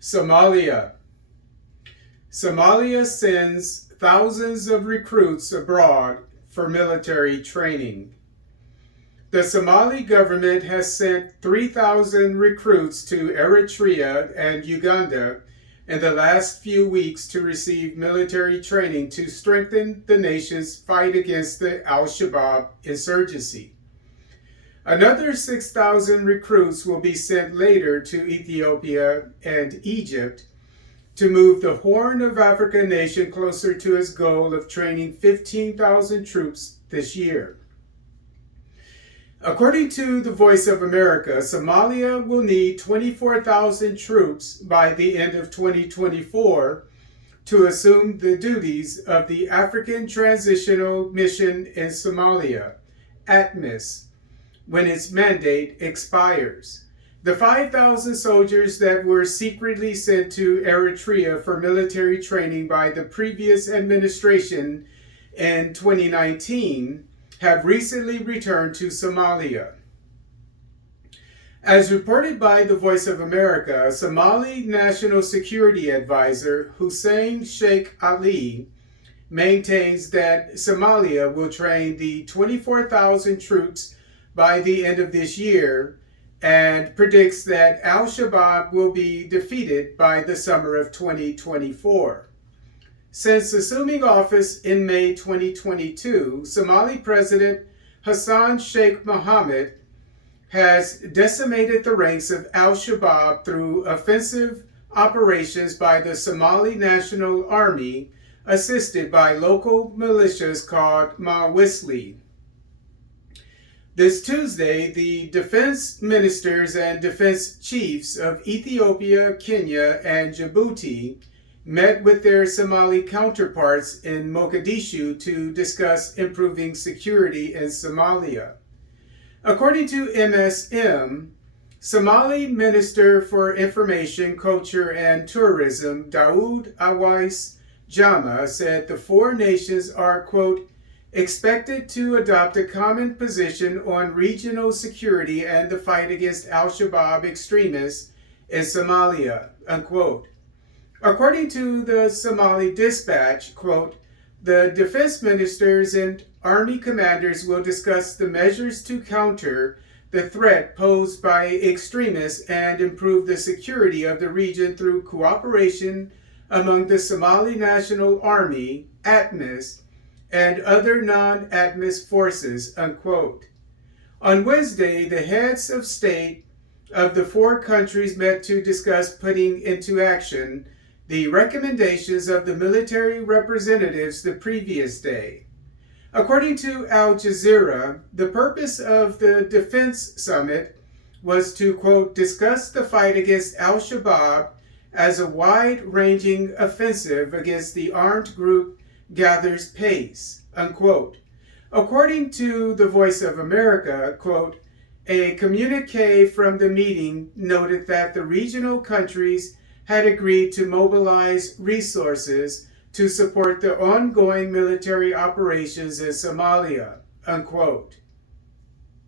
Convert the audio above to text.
Somalia. Somalia sends thousands of recruits abroad for military training. The Somali government has sent 3,000 recruits to Eritrea and Uganda in the last few weeks to receive military training to strengthen the nation's fight against the al-Shabab insurgency. Another 6,000 recruits will be sent later to Ethiopia and Egypt to move the Horn of Africa nation closer to its goal of training 15,000 troops this year. According to the Voice of America, Somalia will need 24,000 troops by the end of 2024 to assume the duties of the African Transitional Mission in Somalia, ATMIS, when its mandate expires. The 5,000 soldiers that were secretly sent to Eritrea for military training by the previous administration in 2019 have recently returned to Somalia. As reported by the Voice of America, Somali National Security Advisor Hussein Sheikh-Ali maintains that Somalia will train the 24,000 troops by the end of this year and predicts that al-Shabab will be defeated by the summer of 2024. Since assuming office in May 2022, Somali President Hassan Sheikh Mohamud has decimated the ranks of al-Shabab through offensive operations by the Somali National Army, assisted by local militias called mobilize. This Tuesday, the defense ministers and defense chiefs of Ethiopia, Kenya, and Djibouti met with their Somali counterparts in Mogadishu to discuss improving security in Somalia. According to MSM, Somali Minister for Information, Culture, and Tourism Daud Aweis Jama said the four nations are, quote, expected to adopt a common position on regional security and the fight against al-Shabab extremists in Somalia, unquote. According to the Somali Dispatch, quote, the defense ministers and army commanders will discuss the measures to counter the threat posed by extremists and improve the security of the region through cooperation among the Somali National Army, ATMIS, and other non-ATMIS forces, unquote. On Wednesday, the heads of state of the four countries met to discuss putting into action the recommendations of the military representatives the previous day. According to Al Jazeera, the purpose of the defense summit was to, quote, discuss the fight against al-Shabab as a wide-ranging offensive against the armed group gathers pace, unquote. According to the Voice of America, quote, a communique from the meeting noted that the regional countries had agreed to mobilize resources to support the ongoing military operations in Somalia, unquote.